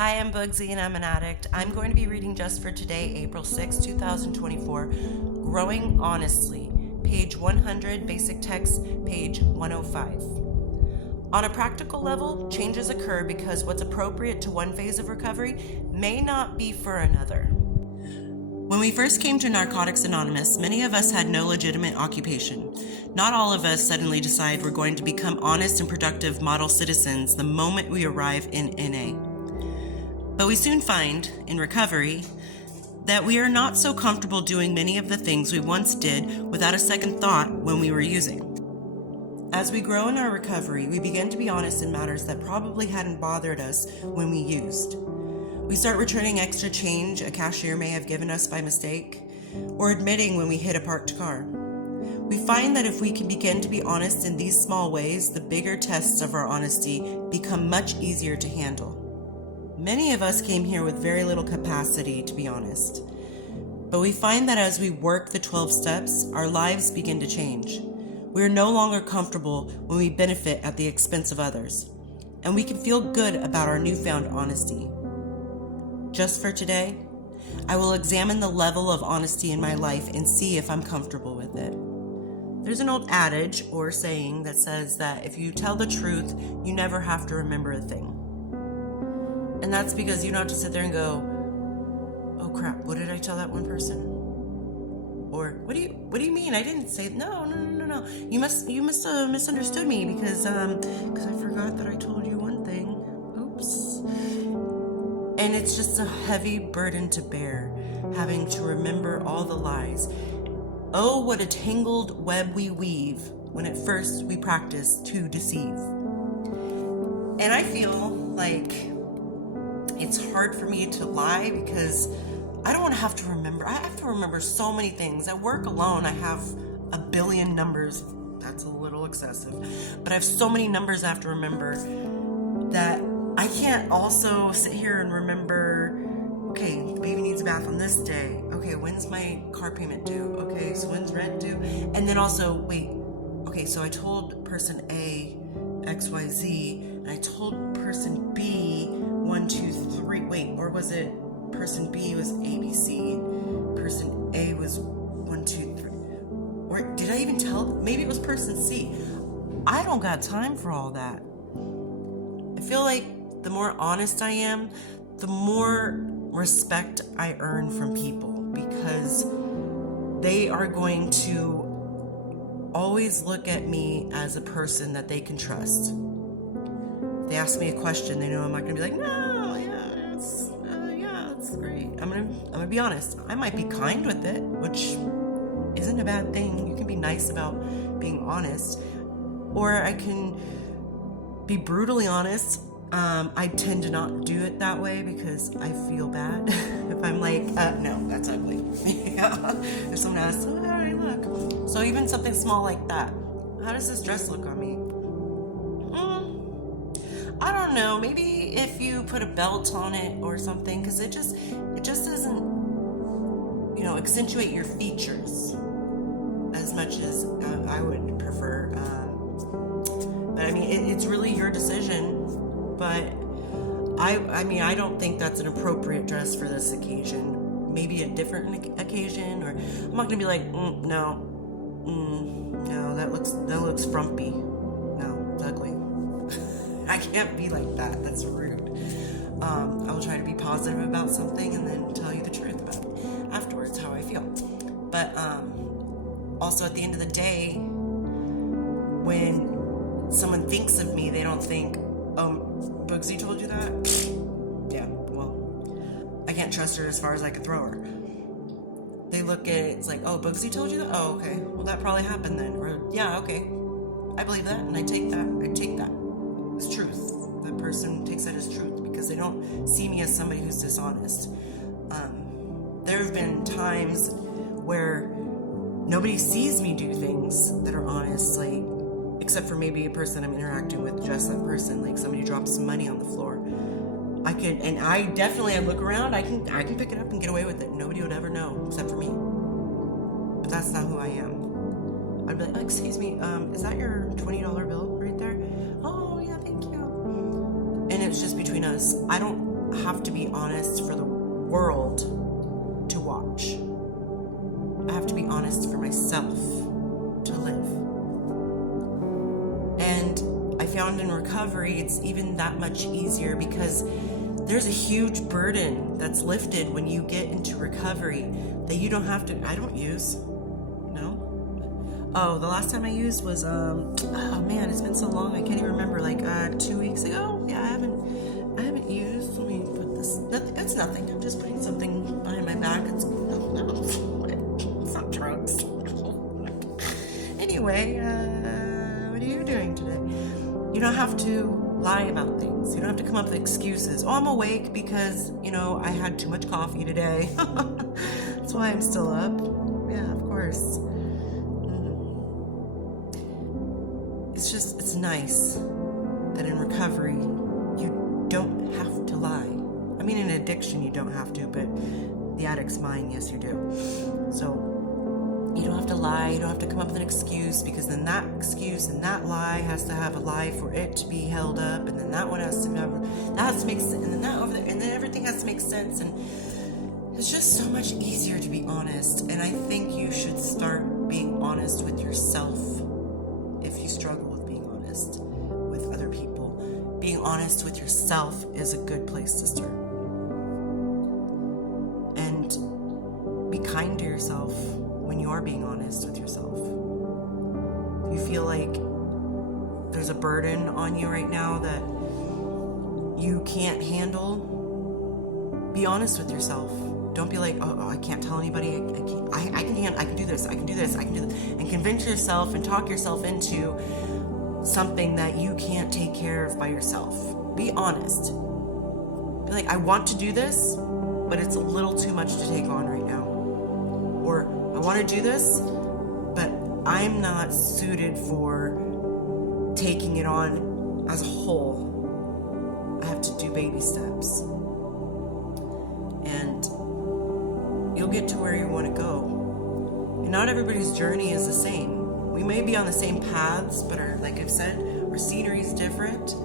Hi, I'm Bugsy and I'm an addict. I'm going to be reading just for today, April 6, 2024, Growing Honestly, page 100, basic text, page 105. On a practical level, changes occur because what's appropriate to one phase of recovery may not be for another. When we first came to Narcotics Anonymous, many of us had no legitimate occupation. Not all of us suddenly decide we're going to become honest and productive model citizens the moment we arrive in NA. But we soon find, in recovery, that we are not so comfortable doing many of the things we once did without a second thought when we were using. As we grow in our recovery, we begin to be honest in matters that probably hadn't bothered us when we used. We start returning extra change a cashier may have given us by mistake, or admitting when we hit a parked car. We find that if we can begin to be honest in these small ways, the bigger tests of our honesty become much easier to handle. Many of us came here with very little capacity to be honest, but we find that as we work the 12 steps, our lives begin to change. We are no longer comfortable when we benefit at the expense of others, and we can feel good about our newfound honesty. Just for today, I will examine the level of honesty in my life and see if I'm comfortable with it. There's an old adage or saying that says that if you tell the truth, you never have to remember a thing. And that's because you don't have to sit there and go, oh crap, what did I tell that one person? Or what do you mean? I didn't say no. You must have misunderstood me because I forgot that I told you one thing. Oops. And it's just a heavy burden to bear, having to remember all the lies. Oh, what a tangled web we weave when at first we practice to deceive. And I feel like it's hard for me to lie because I don't want to have to remember. I have to remember so many things. At work alone, I have a billion numbers. That's a little excessive. But I have so many numbers I have to remember that I can't also sit here and remember, okay, the baby needs a bath on this day. Okay, when's my car payment due? Okay, so when's rent due? And then also, wait, okay, so I told person A, XYZ, and I told person B, 1, 2, 3, wait, or was it person B was ABC, person A was 1, 2, 3, or did I even tell, maybe it was person C. I don't got time for all that. I feel like the more honest I am, the more respect I earn from people because they are going to always look at me as a person that they can trust. If they ask me a question, they know I'm not going to be like, no, yeah, it's great. I'm gonna be honest. I might be kind with it, which isn't a bad thing. You can be nice about being honest, or I can be brutally honest. I tend to not do it that way because I feel bad if I'm like, no, that's ugly. If someone asks, oh, how do I look? So even something small like that, how does this dress look on me? I don't know, maybe if you put a belt on it or something, because it just doesn't, accentuate your features as much as I would prefer. But I mean, it's really your decision. But I don't think that's an appropriate dress for this occasion. Maybe a different occasion, or I'm not gonna be like, no, that looks frumpy. No, it's ugly. I can't be like that. That's rude. I will try to be positive about something and then tell you the truth about it afterwards, how I feel. But also at the end of the day, when someone thinks of me, they don't think, Bugsy told you that? Yeah, well, I can't trust her as far as I could throw her. They look at it, it's like, oh, Bugsy told you that? Oh, okay. Well, that probably happened then. Or, yeah, okay. I believe that, and I take that as truth. That person takes that as truth because they don't see me as somebody who's dishonest. There have been times where nobody sees me do things that are honest, like, except for maybe a person I'm interacting with, just that person, like somebody drops some money on the floor. I look around, I can pick it up and get away with it. Nobody would ever know except for me. But that's not who I am. I'd be like, excuse me, is that your $20 bill right there? Oh, yeah, thank you. And it's just between us. I don't have to be honest for the world to watch. I have to be honest for myself to live. And I found in recovery, it's even that much easier because there's a huge burden that's lifted when you get into recovery that you don't have to, I don't use, Oh, the last time I used was, oh man, it's been so long, I can't even remember, like 2 weeks ago? Yeah, I haven't used, let me put this, that's nothing, I'm just putting something behind my back, it's not drugs. Anyway, what are you doing today? You don't have to lie about things. You don't have to come up with excuses. Oh, I'm awake because, I had too much coffee today. That's why I'm still up. Yeah, of course. It's nice that in recovery, you don't have to lie. I mean, in addiction, you don't have to, but the addict's mind, yes, you do. So, you don't have to lie, you don't have to come up with an excuse, because then that excuse and that lie has to have a lie for it to be held up, and then that one has to have, that has to make sense, and then that over there, and then everything has to make sense, and it's just so much easier to be honest, and I think you should start being honest with yourself if you struggle with being honest with other people. Being honest with yourself is a good place to start. And be kind to yourself when you are being honest with yourself. If you feel like there's a burden on you right now that you can't handle, be honest with yourself. Don't be like, oh, I can't tell anybody. I can do this. And convince yourself and talk yourself into something that you can't take care of by yourself. Be honest. Be like, I want to do this, but it's a little too much to take on right now. Or I want to do this, but I'm not suited for taking it on as a whole. I have to do baby steps. And you'll get to where you want to go. And not everybody's journey is the same. We may be on the same paths, but like I've said, our scenery is different.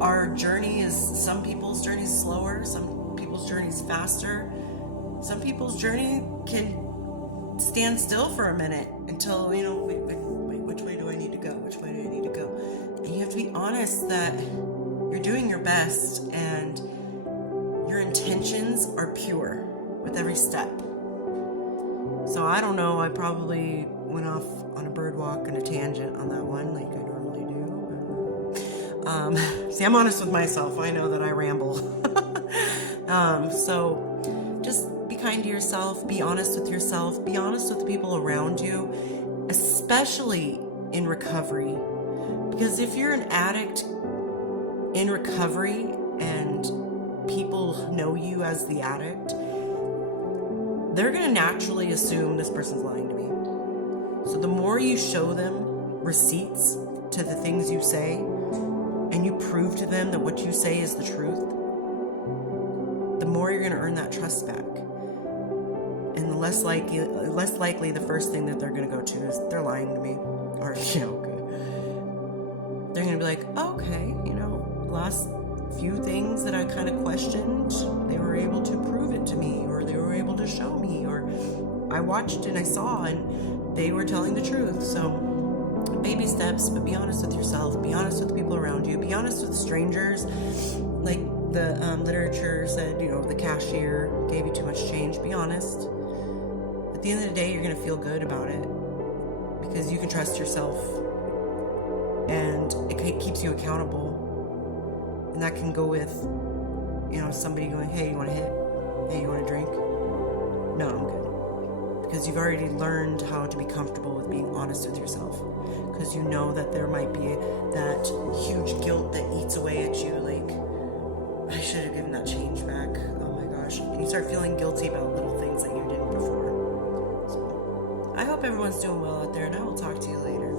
Our journey is, some people's journey is slower, some people's journey is faster. Some people's journey can stand still for a minute until, wait, which way do I need to go? Which way do I need to go? And you have to be honest that you're doing your best and your intentions are pure with every step. So I don't know, I probably went off on a bird walk and a tangent on that one like I normally do. See, I'm honest with myself. I know that I ramble. So just be kind to yourself, be honest with yourself, be honest with the people around you, especially in recovery. Because if you're an addict in recovery and people know you as the addict, they're going to naturally assume this person's lying to me. So the more you show them receipts to the things you say, and you prove to them that what you say is the truth, the more you're going to earn that trust back. And the less likely the first thing that they're going to go to is they're lying to me. Or, they're going to be like, okay, the last few things that I kind of questioned, they were able to prove it to me, or they were able to show me, or I watched and I saw and they were telling the truth. So baby steps, but be honest with yourself, be honest with the people around you, be honest with strangers. Like the literature said, the cashier gave you too much change. Be honest. At the end of the day, you're going to feel good about it because you can trust yourself and it keeps you accountable. And that can go with, somebody going, hey, you want to hit? Hey, you want to drink? No, I'm good. Because you've already learned how to be comfortable with being honest with yourself. Because you know that there might be that huge guilt that eats away at you. Like, I should have given that change back. Oh my gosh. And you start feeling guilty about little things that you didn't before. So, I hope everyone's doing well out there, and I will talk to you later.